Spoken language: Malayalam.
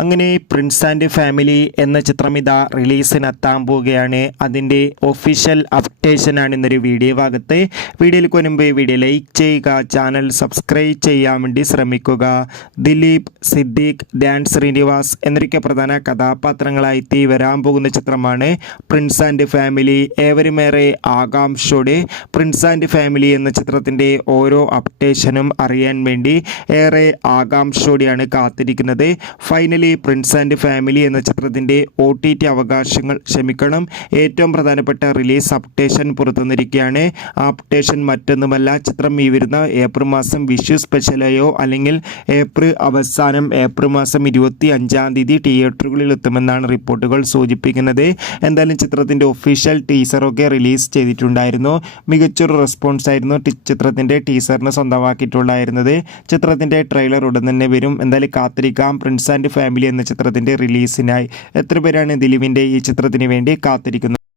അങ്ങനെ പ്രിൻസ് ആൻഡ് ഫാമിലി എന്ന ചിത്രം ഇതാ റിലീസിനെത്താൻ പോവുകയാണ്. അതിൻ്റെ ഒഫീഷ്യൽ അപ്ഡേഷനാണ് ഇന്നൊരു വീഡിയോ ഭാഗത്ത്. വീഡിയോയിൽ മുൻപ് വീഡിയോ ലൈക്ക് ചെയ്യുക, ചാനൽ സബ്സ്ക്രൈബ് ചെയ്യാൻ വേണ്ടി ശ്രമിക്കുക. ദിലീപ്, സിദ്ദീഖ്, ധ്യാൻ ശ്രീനിവാസ് എന്നൊക്കെ പ്രധാന കഥാപാത്രങ്ങളായി വരാൻ പോകുന്ന ചിത്രമാണ് പ്രിൻസ് ആൻഡ് ഫാമിലി. ഏവരുമേറെ ആകാംക്ഷയോടെ പ്രിൻസ് ആൻഡ് ഫാമിലി എന്ന ചിത്രത്തിൻ്റെ ഓരോ അപ്ഡേഷനും അറിയാൻ വേണ്ടി ഏറെ ആകാംക്ഷയോടെയാണ് കാത്തിരിക്കുന്നത്. ഫൈനലി പ്രിൻസ് ആൻഡ് ഫാമിലി എന്ന ചിത്രത്തിൻ്റെ OTT അവകാശങ്ങൾ ഏറ്റവും പ്രധാനപ്പെട്ട റിലീസ് അപ്ഡേഷൻ പുറത്തുവന്നിരിക്കുകയാണ്. ആ അപ്ഡേഷൻ മറ്റൊന്നുമല്ല, ചിത്രം ഈ വരുന്ന ഏപ്രിൽ മാസം വിഷു സ്പെഷ്യലായോ അല്ലെങ്കിൽ ഏപ്രിൽ മാസം 25-ാം തീയതി തിയേറ്ററുകളിൽ എത്തുമെന്നാണ് റിപ്പോർട്ടുകൾ സൂചിപ്പിക്കുന്നത്. എന്തായാലും ചിത്രത്തിൻ്റെ ഒഫീഷ്യൽ ടീസറൊക്കെ റിലീസ് ചെയ്തിട്ടുണ്ടായിരുന്നു. മികച്ചൊരു റെസ്പോൺസ് ആയിരുന്നു ചിത്രത്തിൻ്റെ ടീസറിന് സ്വന്തമാക്കിയിട്ടുണ്ടായിരുന്നത്. ചിത്രത്തിൻ്റെ ട്രെയിലർ ഉടൻ തന്നെ വരും. എന്തായാലും കാത്തിരിക്കാം പ്രിൻസ് ആൻഡ് ഫാമിലി എന്ന ചിത്രത്തിൻ്റെ റിലീസിനായി. എത്ര പേരാണ് ദിലീപിൻ്റെ ഈ ചിത്രത്തിന് വേണ്ടി കാത്തിരിക്കുന്നത്?